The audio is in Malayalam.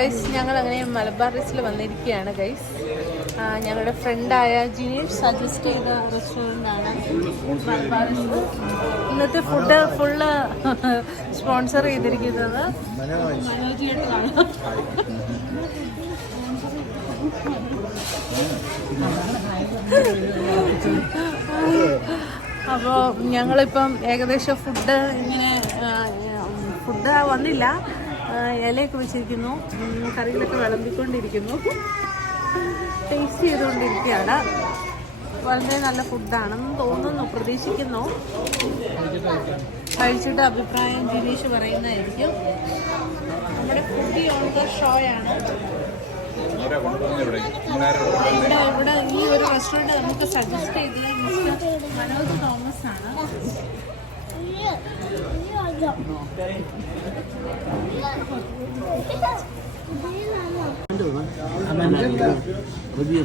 ഗൈസ് ഞങ്ങൾ അങ്ങനെ മലബാർ റൈസിൽ വന്നിരിക്കുകയാണ് ഗൈസ്. ഞങ്ങളുടെ ഫ്രണ്ടായ ജിനീഷ് സജസ്റ്റ് ചെയ്ത റെസ്റ്റോറൻ്റാണ് മലബാർ റൈസ്. ഇന്നത്തെ ഫുഡ് ഫുള്ള് സ്പോൺസർ ചെയ്തിരിക്കുന്നത് മനോജിയായിട്ടാണ്. അപ്പോൾ ഞങ്ങളിപ്പം ഏകദേശം ഫുഡ് വന്നില്ല, ഇലയൊക്കെ വെച്ചിരിക്കുന്നു, കറികളൊക്കെ വിളമ്പിക്കൊണ്ടിരിക്കുന്നു, ടേസ്റ്റ് ചെയ്തുകൊണ്ടിരിക്കുകയാണ്. വളരെ നല്ല ഫുഡാണെന്ന് തോന്നുന്നു, പ്രതീക്ഷിക്കുന്നു. കഴിച്ചിട്ട് അഭിപ്രായം ജിനീഷ് പറയുന്നതായിരിക്കും. നമ്മുടെ ഫുഡി ഓൺ ദ ഷോയാണ്. ഇവിടെ ഈ ഒരു റെസ്റ്റോറൻറ്റ് നമുക്ക് സജസ്റ്റ് ചെയ്തത് മിസ്റ്റർ മനോജ് തോമസ് ആണ്. റിവ്യൂ